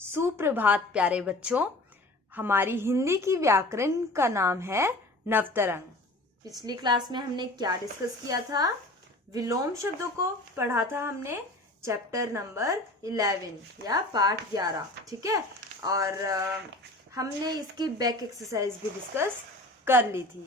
सुप्रभात प्यारे बच्चों। हमारी हिंदी की व्याकरण का नाम है नवतरंग। पिछली क्लास में हमने क्या डिस्कस किया था? विलोम शब्दों को पढ़ा था हमने, चैप्टर नंबर 11 या पाठ 11, ठीक है। और हमने इसकी बैक एक्सरसाइज भी डिस्कस कर ली थी।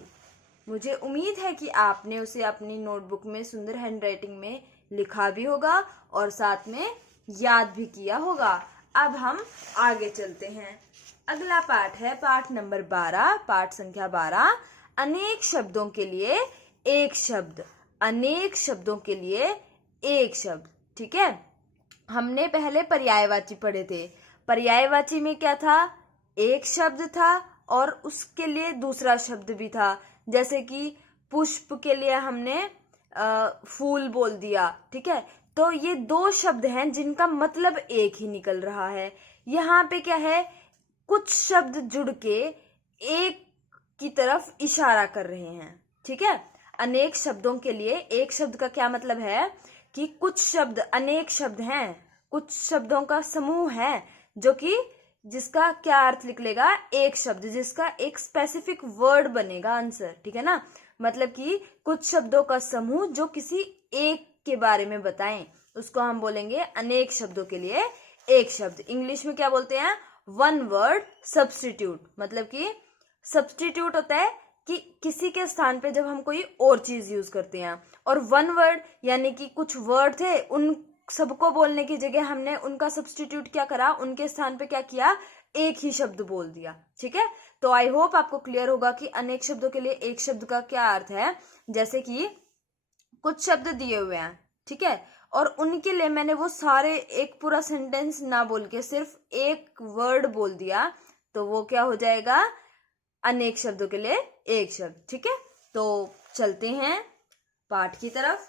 मुझे उम्मीद है कि आपने उसे अपनी नोटबुक में सुंदर हैंडराइटिंग में लिखा भी होगा और साथ में याद भी किया होगा। अब हम आगे चलते हैं। अगला पाठ है पाठ नंबर 12, पाठ संख्या 12। अनेक शब्दों के लिए एक शब्द, अनेक शब्दों के लिए एक शब्द, ठीक है। हमने पहले पर्यायवाची पढ़े थे। पर्यायवाची में क्या था? एक शब्द था और उसके लिए दूसरा शब्द भी था। जैसे कि पुष्प के लिए हमने फूल बोल दिया, ठीक है। तो ये दो शब्द हैं जिनका मतलब एक ही निकल रहा है। यहाँ पे क्या है? कुछ शब्द जुड़ के एक की तरफ इशारा कर रहे हैं, ठीक है। अनेक शब्दों के लिए एक शब्द का क्या मतलब है कि कुछ शब्द, अनेक शब्द हैं, कुछ शब्दों का समूह है जो कि जिसका क्या अर्थ निकलेगा? एक शब्द, जिसका एक स्पेसिफिक वर्ड बनेगा आंसर, ठीक है ना। मतलब कि कुछ शब्दों का समूह जो किसी एक के बारे में बताएं, उसको हम बोलेंगे अनेक शब्दों के लिए एक शब्द। इंग्लिश में क्या बोलते हैं? One word substitute. मतलब कि सब्स्टिट्यूट होता है कि किसी के स्थान पे जब हम कोई और चीज यूज करते हैं, और वन वर्ड यानी कि कुछ वर्ड थे, उन सबको बोलने की जगह हमने उनका सब्स्टिट्यूट क्या करा? उनके स्थान पे क्या किया? एक ही शब्द बोल दिया, ठीक है। तो आई होप आपको क्लियर होगा कि अनेक शब्दों के लिए एक शब्द का क्या अर्थ है। जैसे कि कुछ शब्द दिए हुए हैं, ठीक है, और उनके लिए मैंने वो सारे एक पूरा सेंटेंस ना बोल के सिर्फ एक वर्ड बोल दिया, तो वो क्या हो जाएगा? अनेक शब्दों के लिए एक शब्द, ठीक है। तो चलते हैं पाठ की तरफ।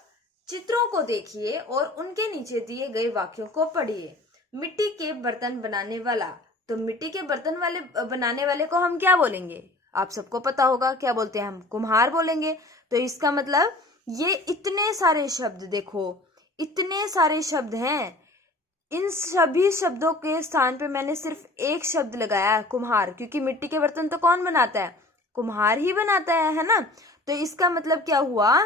चित्रों को देखिए और उनके नीचे दिए गए वाक्यों को पढ़िए। मिट्टी के बर्तन बनाने वाला, तो मिट्टी के बर्तन वाले बनाने वाले को हम क्या बोलेंगे? आप सबको पता होगा, क्या बोलते हैं? हम कुम्हार बोलेंगे। तो इसका मतलब ये इतने सारे शब्द, देखो इतने सारे शब्द हैं, इन सभी शब्दों के स्थान पे मैंने सिर्फ एक शब्द लगाया है, कुम्हार, क्योंकि मिट्टी के बर्तन तो कौन बनाता है? कुम्हार ही बनाता है ना। तो इसका मतलब क्या हुआ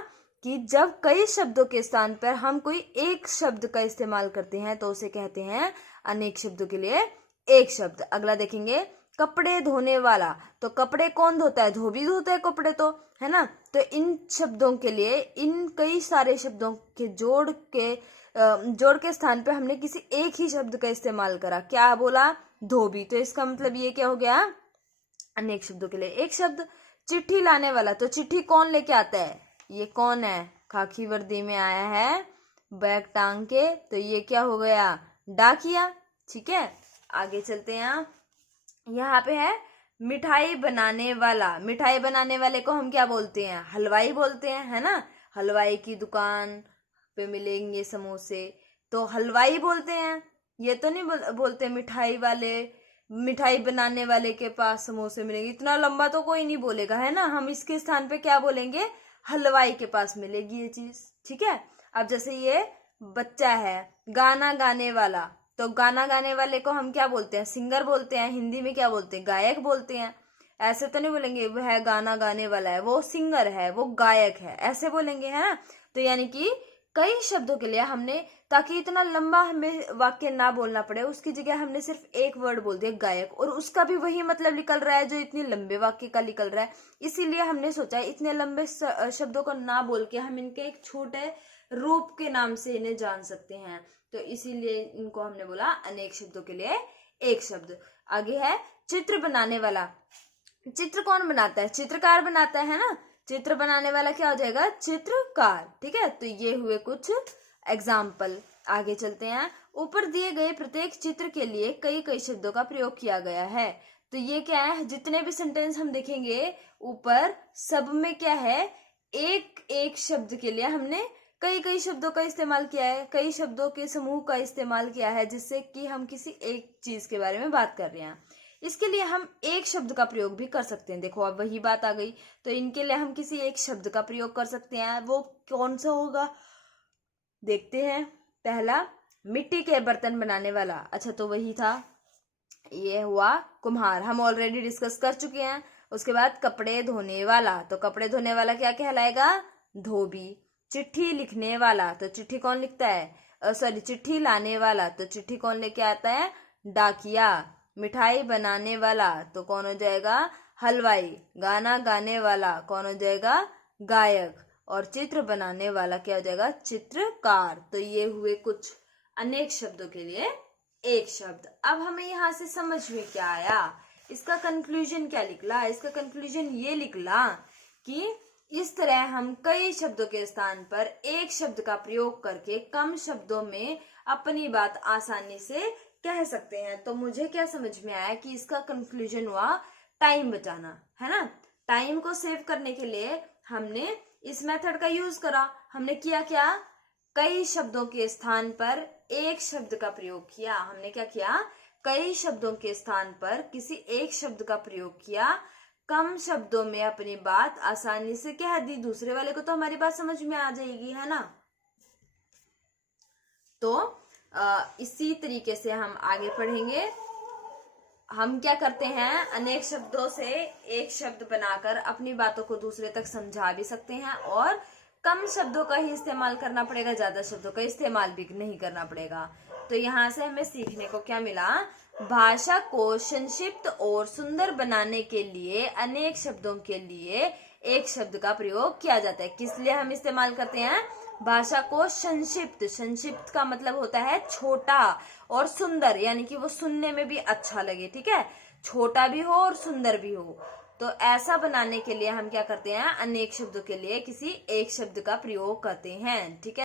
कि जब कई शब्दों के स्थान पर हम कोई एक शब्द का इस्तेमाल करते हैं तो उसे कहते हैं अनेक शब्दों के लिए एक शब्द। अगला देखेंगे, कपड़े धोने वाला, तो कपड़े कौन धोता है? धोबी धोता है कपड़े, तो है ना। तो इन शब्दों के लिए, इन कई सारे शब्दों के जोड़ के स्थान पे हमने किसी एक ही शब्द का इस्तेमाल करा। क्या बोला? धोबी। तो इसका मतलब ये क्या हो गया? अनेक शब्दों के लिए एक शब्द। चिट्ठी लाने वाला, तो चिट्ठी कौन लेके आता है? ये कौन है? खाकी वर्दी में आया है बैग टांग के, तो ये क्या हो गया? डाकिया, ठीक है। आगे चलते हैं। यहाँ पे है मिठाई बनाने वाला। मिठाई बनाने वाले को हम क्या बोलते हैं? हलवाई बोलते हैं, है ना। हलवाई की दुकान पे मिलेंगे समोसे, तो हलवाई बोलते हैं। ये तो नहीं बोलते मिठाई वाले, मिठाई बनाने वाले के पास समोसे मिलेंगे। इतना लंबा तो कोई नहीं बोलेगा, है ना। हम इसके स्थान पे क्या बोलेंगे? हलवाई के पास मिलेगी ये चीज, ठीक है। अब जैसे ये बच्चा है, गाना गाने वाला, तो गाना गाने वाले को हम क्या बोलते हैं? सिंगर बोलते हैं। हिंदी में क्या बोलते हैं? गायक बोलते हैं। ऐसे तो नहीं बोलेंगे वह गाना गाने वाला है, वो सिंगर है, वो गायक है, ऐसे बोलेंगे, है ना। तो यानी कि कई शब्दों के लिए हमने, ताकि इतना लंबा हमें वाक्य ना बोलना पड़े, उसकी जगह हमने सिर्फ एक वर्ड बोल दिया गायक, और उसका भी वही मतलब निकल रहा है जो इतने लंबे वाक्य का निकल रहा है। इसीलिए हमने सोचा इतने लंबे शब्दों को ना बोल के हम इनके एक छोटे रूप के नाम से इन्हें जान सकते हैं। तो इसीलिए इनको हमने बोला अनेक शब्दों के लिए एक शब्द। आगे है चित्र बनाने वाला। चित्र कौन बनाता है? चित्रकार बनाता है ना। चित्र बनाने वाला क्या हो जाएगा? चित्रकार, ठीक है। तो ये हुए कुछ एग्जाम्पल। आगे चलते हैं। ऊपर दिए गए प्रत्येक चित्र के लिए कई कई शब्दों का प्रयोग किया गया है। तो ये क्या है? जितने भी सेंटेंस हम देखेंगे ऊपर, सब में क्या है? एक एक शब्द के लिए हमने कई कई शब्दों का इस्तेमाल किया है, कई शब्दों के समूह का इस्तेमाल किया है, जिससे कि हम किसी एक चीज के बारे में बात कर रहे हैं। इसके लिए हम एक शब्द का प्रयोग भी कर सकते हैं। देखो अब वही बात आ गई। तो इनके लिए हम किसी एक शब्द का प्रयोग कर सकते हैं। वो कौन सा होगा? देखते हैं। पहला, मिट्टी के बर्तन बनाने वाला। अच्छा, तो वही था ये हुआ कुम्हार, हम ऑलरेडी डिस्कस कर चुके हैं। उसके बाद कपड़े धोने वाला, तो कपड़े धोने वाला क्या कहलाएगा? धोबी। चिट्ठी लिखने वाला, तो चिट्ठी कौन लिखता है? सॉरी, चिट्ठी लाने वाला, तो चिट्ठी कौन लेके आता है? डाकिया। मिठाई बनाने वाला तो कौन हो जाएगा? हलवाई। गाना गाने वाला कौन हो जाएगा? गायक। और चित्र बनाने वाला क्या हो जाएगा? चित्रकार। तो ये हुए कुछ अनेक शब्दों के लिए एक शब्द। अब हमें यहाँ से समझ में क्या आया? इसका कंक्लूजन क्या निकला? इसका कंक्लूजन ये निकला कि इस तरह हम कई शब्दों के स्थान पर एक शब्द का प्रयोग करके कम शब्दों में अपनी बात आसानी से कह सकते हैं। तो मुझे क्या समझ में आया कि इसका कंक्लूजन हुआ टाइम बचाना, है ना। टाइम को सेव करने के लिए हमने इस मेथड का यूज करा। हमने किया क्या? कई शब्दों के स्थान पर एक शब्द का प्रयोग किया। हमने क्या किया? कई शब्दों के स्थान पर किसी एक शब्द का प्रयोग किया, कम शब्दों में अपनी बात आसानी से कह दी। दूसरे वाले को तो हमारी बात समझ में आ जाएगी, है ना। तो इसी तरीके से हम आगे पढ़ेंगे। हम क्या करते हैं? अनेक शब्दों से एक शब्द बनाकर अपनी बातों को दूसरे तक समझा भी सकते हैं, और कम शब्दों का ही इस्तेमाल करना पड़ेगा, ज्यादा शब्दों का इस्तेमाल भी नहीं करना पड़ेगा। तो यहाँ से हमें सीखने को क्या मिला? भाषा को संक्षिप्त और सुंदर बनाने के लिए अनेक शब्दों के लिए एक शब्द का प्रयोग किया जाता है। किस लिए हम इस्तेमाल करते हैं? भाषा को संक्षिप्त, संक्षिप्त का मतलब होता है छोटा, और सुंदर यानी कि वो सुनने में भी अच्छा लगे, ठीक है। छोटा भी हो और सुंदर भी हो। तो ऐसा बनाने के लिए हम क्या करते हैं? अनेक शब्दों के लिए किसी एक शब्द का प्रयोग करते हैं, ठीक है।